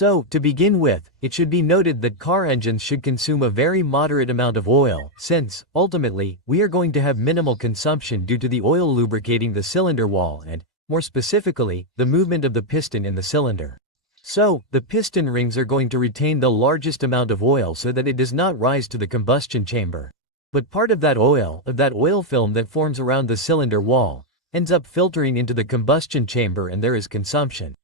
So, to begin with, it should be noted that car engines should consume a very moderate amount of oil, since, ultimately, we are going to have minimal consumption due to the oil lubricating the cylinder wall and, more specifically, the movement of the piston in the cylinder. So, the piston rings are going to retain the largest amount of oil so that it does not rise to the combustion chamber. But part of that oil film that forms around the cylinder wall, ends up filtering into the combustion chamber and there is consumption.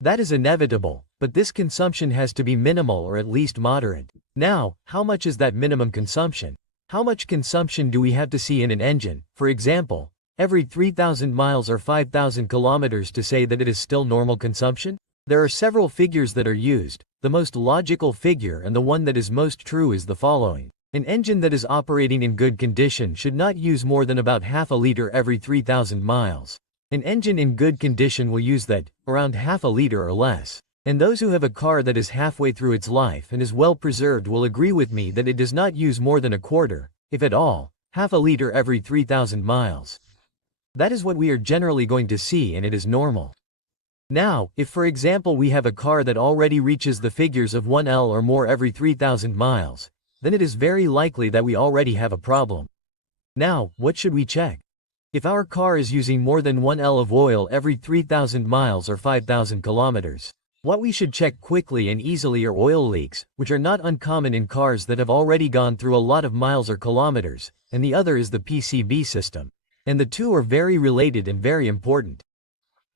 That is inevitable, but this consumption has to be minimal or at least moderate. Now, how much is that minimum consumption? How much consumption do we have to see in an engine, for example, every 3,000 miles or 5,000 kilometers to say that it is still normal consumption? There are several figures that are used. The most logical figure and the one that is most true is the following. An engine that is operating in good condition should not use more than about half a liter every 3,000 miles. An engine in good condition will use that, around half a liter or less. And those who have a car that is halfway through its life and is well preserved will agree with me that it does not use more than a quarter, if at all, half a liter every 3,000 miles. That is what we are generally going to see and it is normal. Now, if for example we have a car that already reaches the figures of 1L or more every 3,000 miles, then it is very likely that we already have a problem. Now, what should we check? If our car is using more than 1L of oil every 3,000 miles or 5,000 kilometers, what we should check quickly and easily are oil leaks, which are not uncommon in cars that have already gone through a lot of miles or kilometers, and the other is the PCB system. And the two are very related and very important.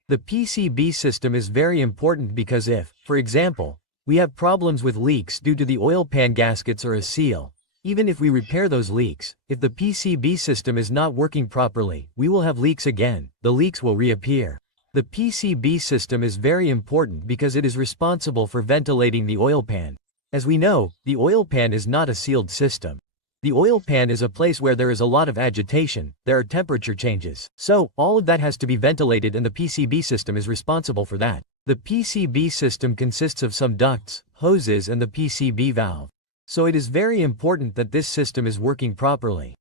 The PCB system is very important because if, for example, we have problems with leaks due to the oil pan gaskets or a seal, even if we repair those leaks, if the PCB system is not working properly, we will have leaks again, the leaks will reappear. The PCB system is very important because it is responsible for ventilating the oil pan. As we know, the oil pan is not a sealed system. The oil pan is a place where there is a lot of agitation, there are temperature changes. So, all of that has to be ventilated and the PCB system is responsible for that. The PCB system consists of some ducts, hoses and the PCB valve. So it is very important that this system is working properly.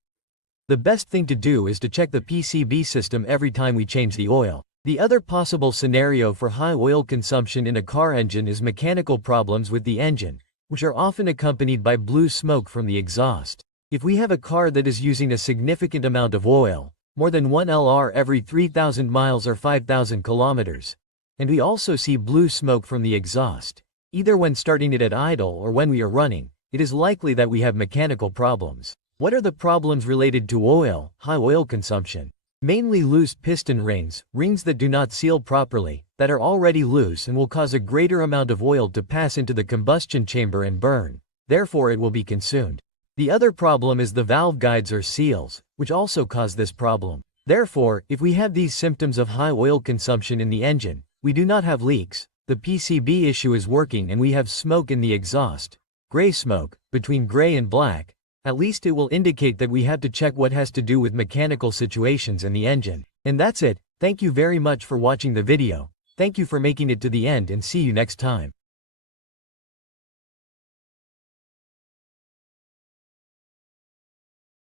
The best thing to do is to check the PCB system every time we change the oil. The other possible scenario for high oil consumption in a car engine is mechanical problems with the engine, which are often accompanied by blue smoke from the exhaust. If we have a car that is using a significant amount of oil, more than 1 LR every 3,000 miles or 5,000 kilometers, and we also see blue smoke from the exhaust, either when starting it at idle or when we are running, it is likely that we have mechanical problems. What are the problems related to oil, high oil consumption? Mainly loose piston rings, rings that do not seal properly, that are already loose and will cause a greater amount of oil to pass into the combustion chamber and burn. Therefore it will be consumed. The other problem is the valve guides or seals, which also cause this problem. Therefore, if we have these symptoms of high oil consumption in the engine, we do not have leaks, the PCB issue is working and we have smoke in the exhaust, gray smoke, between gray and black, at least it will indicate that we have to check what has to do with mechanical situations in the engine. And that's it. Thank you very much for watching the video. Thank you for making it to the end and see you next time.